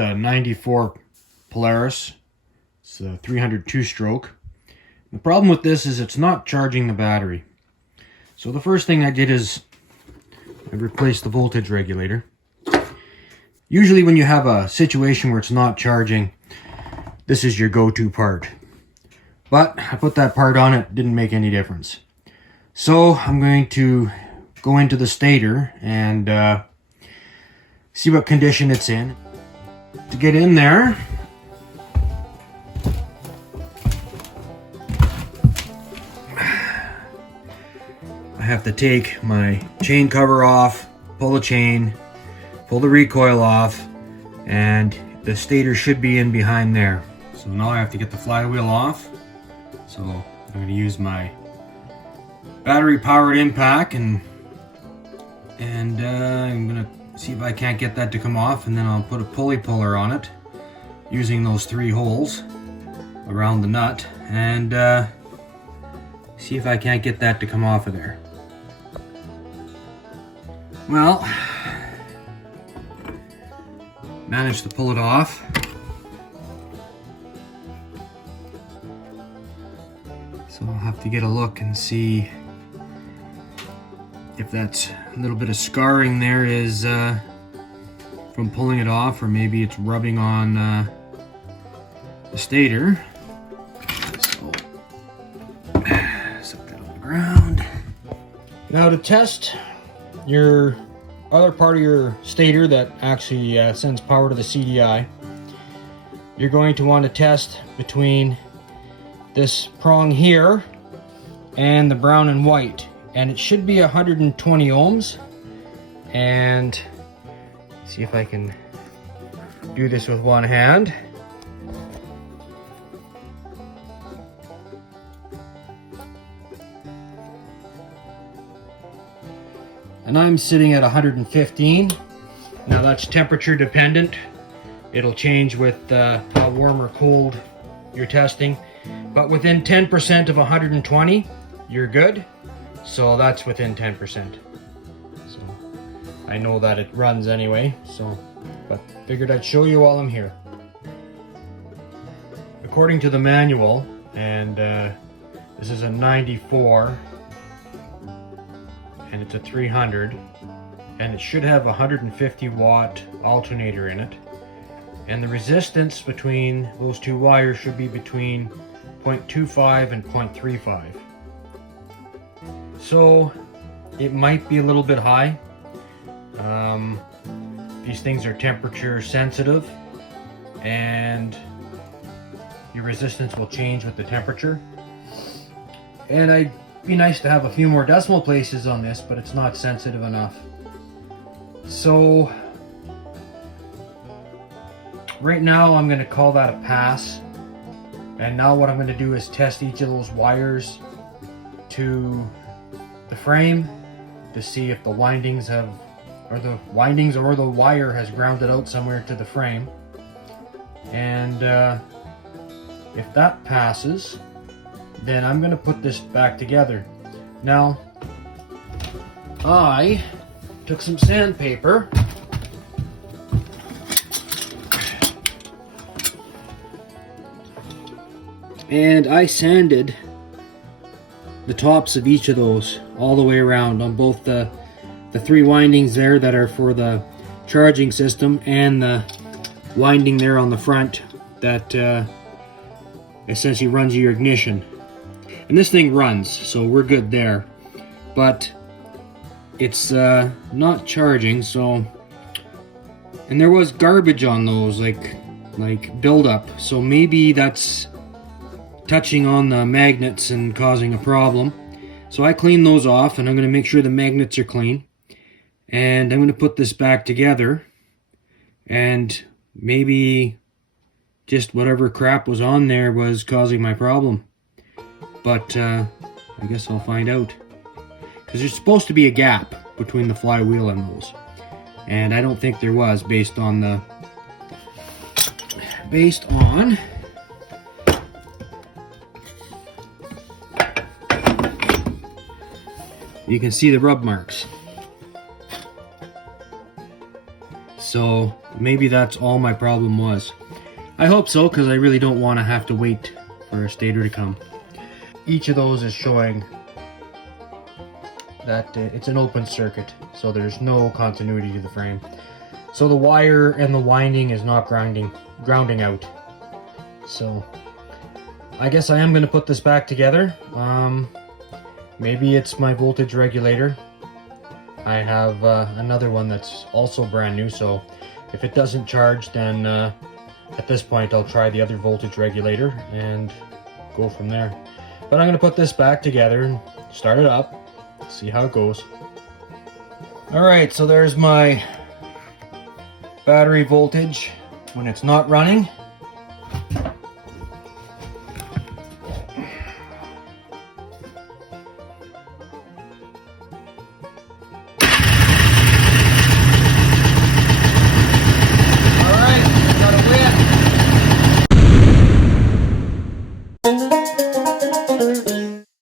a 94 Polaris. It's a 302 stroke. The problem with this is it's not charging the battery. So the first thing I did is I replaced the voltage regulator. Usually when you have a situation where it's not charging, this is your go-to part. But I put that part on, it didn't make any difference. So I'm going to go into the stator and see what condition it's in. To get in there, I have to take my chain cover off, pull the chain, pull the recoil off, and the stator should be in behind there. So now I have to get the flywheel off. So I'm going to use my battery powered impact and I'm going to see if I can't get that to come off, and then I'll put a pulley puller on it using those 3 holes around the nut and see if I can't get that to come off of there. Well, managed to pull it off. So I'll have to get a look and see if that's a little bit of scarring there is from pulling it off, or maybe it's rubbing on the stator. So set that on the ground. Now to test your other part of your stator that actually sends power to the CDI, you're going to want to test between this prong here and the brown and white, and it should be 120 ohms. And see if I can do this with one hand. And I'm sitting at 115. Now that's temperature dependent. It'll change with how warm or cold you're testing. But within 10% of 120, you're good. So that's within 10%. So I know that it runs anyway, so but figured I'd show you while I'm here. According to the manual, and this is a 94 and it's a 300, and it should have a 150 watt alternator in it, and the resistance between those 2 wires should be between 0.25 and 0.35. So it might be a little bit high. These things are temperature sensitive, and your resistance will change with the temperature. And I'd be nice to have a few more decimal places on this, but it's not sensitive enough. So right now I'm going to call that a pass. And now what I'm going to do is test each of those wires to the frame to see if the windings have, or the windings or the wire has grounded out somewhere to the frame. And if that passes, then I'm going to put this back together. Now, I took some sandpaper and I sanded the tops of each of those all the way around on both the 3 windings there that are for the charging system, and the winding there on the front that essentially runs your ignition. And this thing runs, so we're good there, but it's not charging. So, and there was garbage on those, like buildup, so maybe that's touching on the magnets and causing a problem. So I cleaned those off, and I'm going to make sure the magnets are clean, and I'm going to put this back together, and maybe just whatever crap was on there was causing my problem. But I guess I'll find out, because there's supposed to be a gap between the flywheel and those, and I don't think there was, based on you can see the rub marks. So maybe that's all my problem was. I hope so, because I really don't want to have to wait for a stator to come. Each of those is showing that it's an open circuit, so there's no continuity to the frame. So the wire and the winding is not grounding out. So I guess I am going to put this back together. Maybe it's my voltage regulator. I have another one that's also brand new, so if it doesn't charge, then at this point I'll try the other voltage regulator and go from there. But I'm going to put this back together and start it up, see how it goes. Alright, so there's my battery voltage when it's not running.